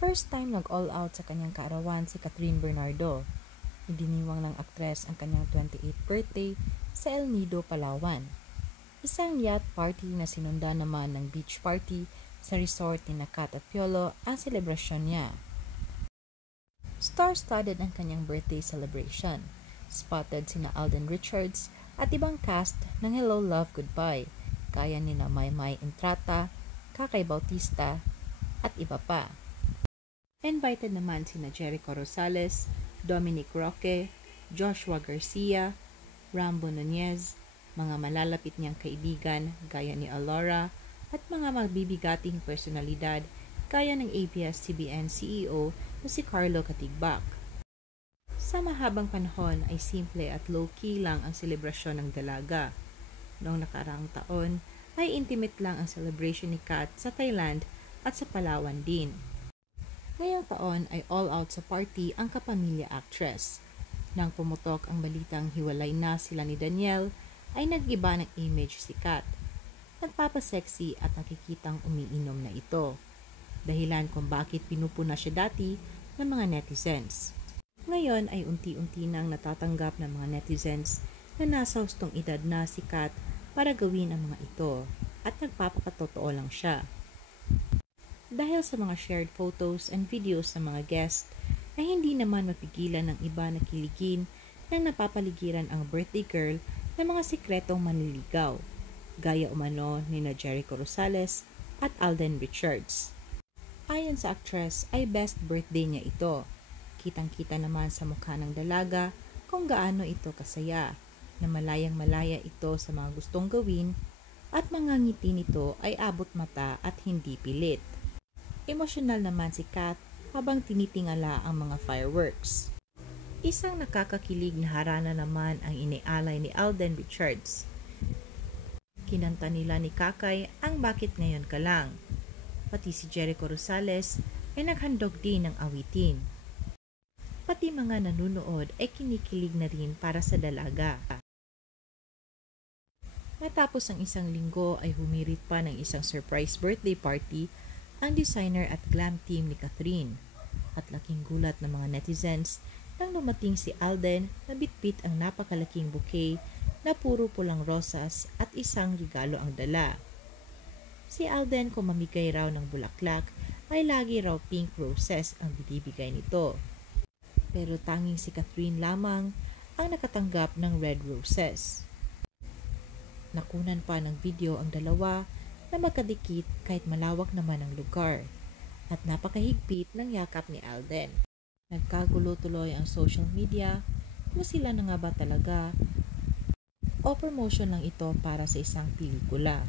First time nag-all out sa kanyang kaarawan si Catherine Bernardo. Idiniwang ng aktres ang kanyang 28th birthday sa El Nido, Palawan. Isang yacht party na sinundan naman ng beach party sa resort ni Kat at Piolo ang selebrasyon niya. Star-studded ang kanyang birthday celebration. Spotted sina Alden Richards at ibang cast ng Hello Love Goodbye, kaya nina Maymay Entrata, Kakay Bautista at iba pa. Invited naman sina Jericho Rosales, Dominic Roque, Joshua Garcia, Rambo Nunez, mga malalapit niyang kaibigan gaya ni Alora at mga magbibigating personalidad gaya ng ABS-CBN CEO na si Carlo Katigbak. Sa mahabang panahon ay simple at low-key lang ang selebrasyon ng dalaga. Noong nakaraang taon ay intimate lang ang celebration ni Kat sa Thailand at sa Palawan din. Ngayong taon ay all out sa party ang kapamilya actress. Nang pumutok ang balitang hiwalay na sila ni Daniel, ay nag-iba ng image si Kat. Nagpapasexy at nakikitang umiinom na ito. Dahilan kung bakit pinupuna siya dati ng mga netizens. Ngayon ay unti-unti nang natatanggap ng mga netizens na nasa hustong edad na si Kat para gawin ang mga ito at nagpapakatotoo lang siya. Dahil sa mga shared photos and videos ng mga guest, ay hindi naman mapigilan ng iba na kiligin nang napapaligiran ang birthday girl ng mga sikretong manliligaw, gaya umano ni Jericho Rosales at Alden Richards. Ayon sa actress ay best birthday niya ito. Kitang-kita naman sa mukha ng dalaga kung gaano ito kasaya, na malayang-malaya ito sa mga gustong gawin at mga ngiti nito ay abot mata at hindi pilit. Emosyonal naman si Kat habang tinitingala ang mga fireworks. Isang nakakakilig na harana naman ang inialay ni Alden Richards. Kinanta nila ni Kakay ang Bakit Ngayon Ka Lang. Pati si Jericho Rosales ay naghandog din ng awitin. Pati mga nanunood ay kinikilig na rin para sa dalaga. Matapos ang isang linggo ay humirit pa ng isang surprise birthday party ang designer at glam team ni Catherine. At laking gulat ng mga netizens nang dumating si Alden na bitbit ang napakalaking bouquet na puro pulang rosas at isang regalo ang dala. Si Alden kung mamigay raw ng bulaklak ay lagi raw pink roses ang binibigay nito. Pero tanging si Catherine lamang ang nakatanggap ng red roses. Nakunan pa ng video ang dalawa na magkadikit kahit malawak naman ang lugar at napakahigpit ng yakap ni Alden. Nagkagulo tuloy ang social media kung sila na nga ba talaga o promotion lang ito para sa isang pelikula.